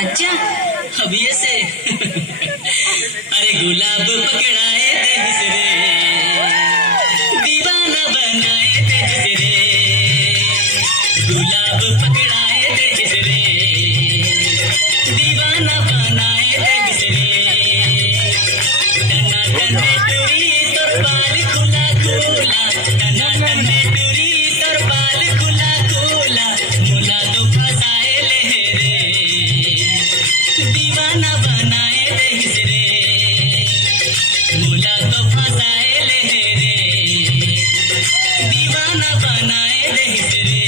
हविये से अरे गुलाब पकड़ाए थे जिसरे दीवाना बनाए थे जिसरे गुलाब पकड़ाए थे जिसरे दीवाना बनाए थे जिसरे टना टने टूरी तोर बाल खुला खुला टना टने टूरी तोर बाल खुला खुला मुला तो फसाए ले रे दीवाना बनाए रे हिजरे मुला तो फसाए ले रे दीवाना बनाए रे हिजरे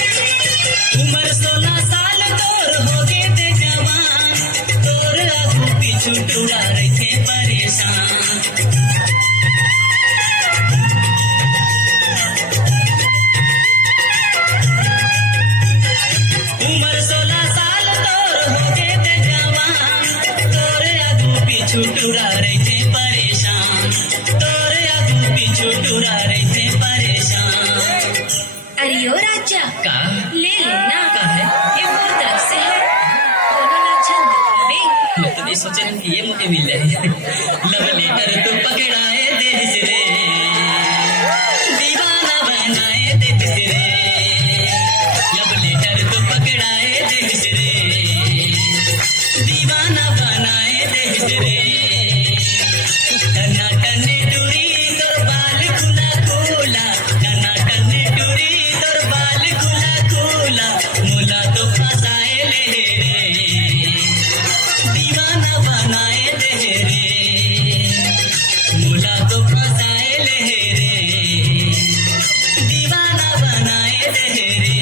उम्र 16 साल तोर हो गए थे जवान तोर आगू पीछू टूरा रहे थे परेशान उम्र 16 साल तोर हो गए थे जवान तोर आगू पीछू टूरा रहे थे परेशान तोर आगू पीछू टूरा रहे थे परेशान अरे ओ राजा का ले लेना का है ये मोर तरफ से है दोनों ना छंद बे मैं तो नहीं सोचा कि ये मुझे मिल जाए लव लेटर तो पकड़ाए दे जिसरे दीवाना बनाए दे जिसरे लव लेटर तो पकड़ाए दे जिसरे दीवाना बनाए दे जिसरे टना टने टूरी तोर बाल खुला खुला टना टने टूरी तोर बाल खुला खुला मुला तो फसाए ले रे दीवाना बनाए दे रे मुला तो फसाए ले रे दीवाना बनाए दे रे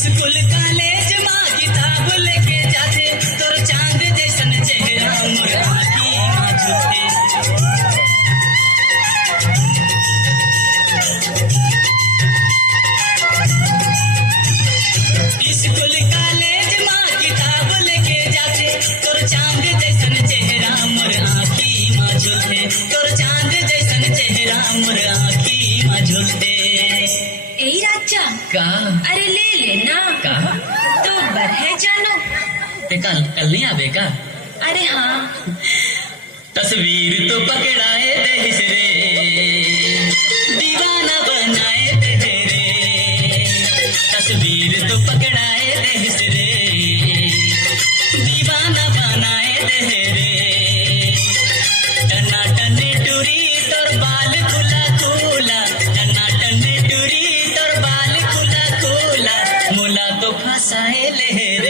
स्कूल कॉलेज माँ किताब लेके जाते तोर चांद जैसन चेहरा मोर आँखी माँ झुकते स्कूल कॉलेज माँ किताब लेके जाते तोर चांद जैसन चेहरा मोर आँखी माँ झुकते तोर चांद जैसन चेहरा मोर आँखी माँ झुकते ए राजा का अरे ले लेना का तो बर है जानो ते कल नहीं आवे का अरे हाँ तस्वीर तो पकड़ाए दे हिसरे दीवाना बनाए दे रे तस्वीर तो पकड़ाए दे हिसरे दीवाना बनाए दे रे टना टने टूरी तोर बाल खुला खुला टना टने टूरी तोर बाल खुला खुला ভাষায় লেহের